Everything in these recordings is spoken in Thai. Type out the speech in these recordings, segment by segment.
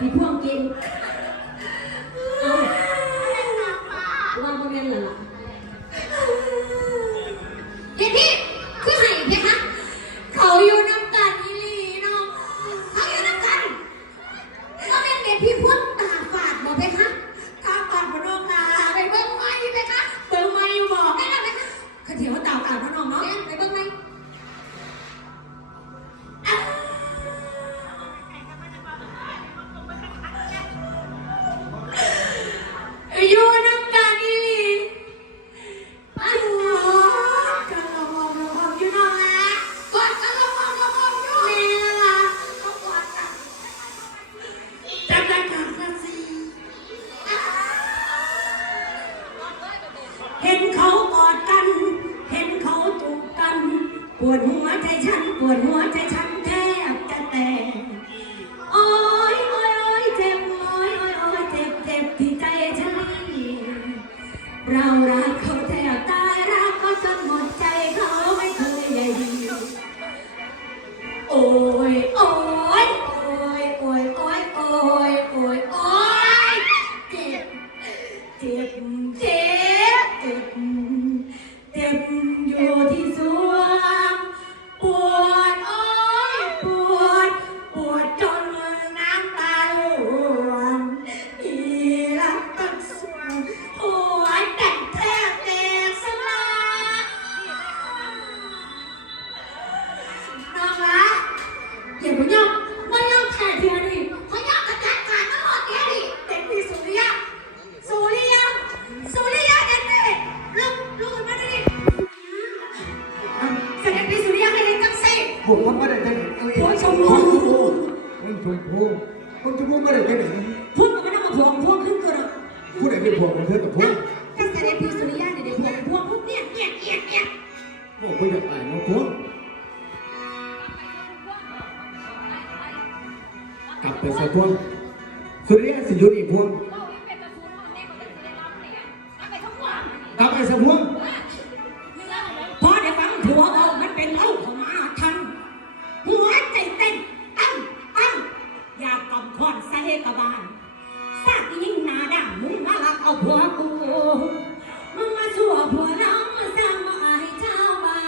มีพ่วงกิน ปวดหัวใจฉัน ปวดหัวใจฉัน บุคคลไม่ได้เป็นตัวเอชมพูนั่ชมพูคนชมพูไม่ได้เป็นพวกมันนั่งกับพวงพวกขึ้นก็แล้วผู้ใดเป็นพวงกันเถอะกับพวงก็แสดงจพี่สุริยะเนี่ยเด็พวงพวงพวกเนี่ยเนี่ยเนี่ยเนี่ยโอ้ไม่อยากอ่านนะพวงกลับไปซะพวงสุริยะสิยุทธ์อีกพวง เอาผัวกูมาสั่วผัวเรามาสร้างอาเจ้าบ้า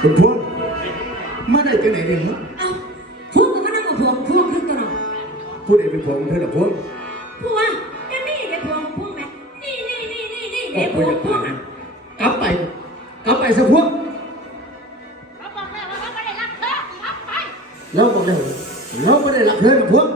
คุณพูดไม่ได้ไปไหนเองมั้งเอ้าพวกมันก็นั่งกับพวกพวกขึ้นกันหรอผู้ใดเป็นพวกเธอหรอพวก เด็กผู้นกลับไปกลับไปสักพวกเขาบอกแล้วว่าเขาไม่ได้รักเธอกแล้วเราไม่ได้รักเธอหรอกพวก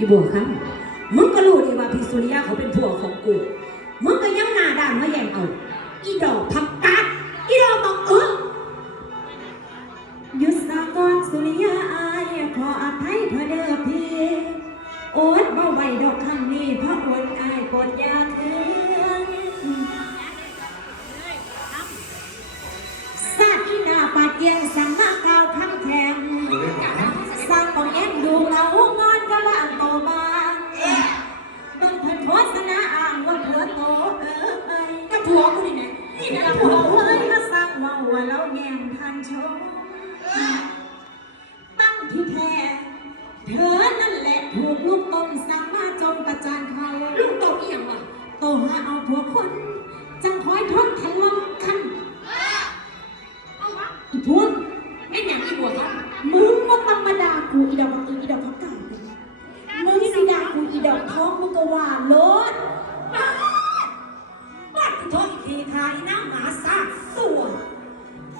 อีบัวคำมึงก็รู้ดีว่าพี่สุริยะเขาเป็นผัวของกู มึงก็ยังหน้าด้านมาแย่งเอา อีดอกพักกาดอีดอกบอกเออยุสากรสุริยาอายขออภัยเธอเด้อพีโอ๊ตเบาไหวดอกคำนี้เพราะอนอายปวดยา เธอนั่นแหละถูกลูกต้มสั่งมาจมประจานเขาลูกต้มเอียงวะโตหาเอาผัวคน จังคอยทนทันลำคันอีพวกไม่หยังอีบัวครับมึงก็ธรรมาดากูอีดอกอีดอกพักกาดมึงสิดากูอีดอกท้องมึงก็ว่าโลดบ้าบ้าท้องอีกทีทายน้ำหมาซากสัว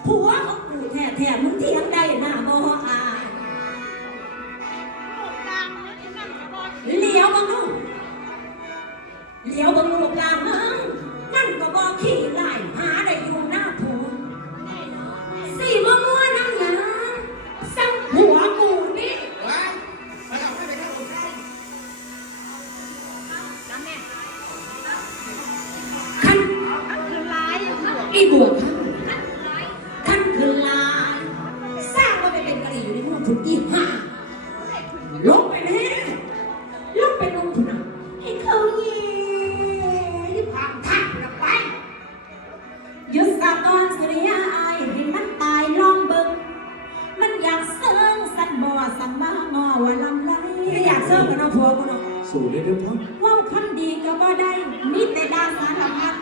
ผัวของกูแท้ๆมึงเถียงได้ ผัวกูเนาะ สู่ได้เด้อพ่อว่าคำดีก็บ่ได้มีแต่ด่าสารพัด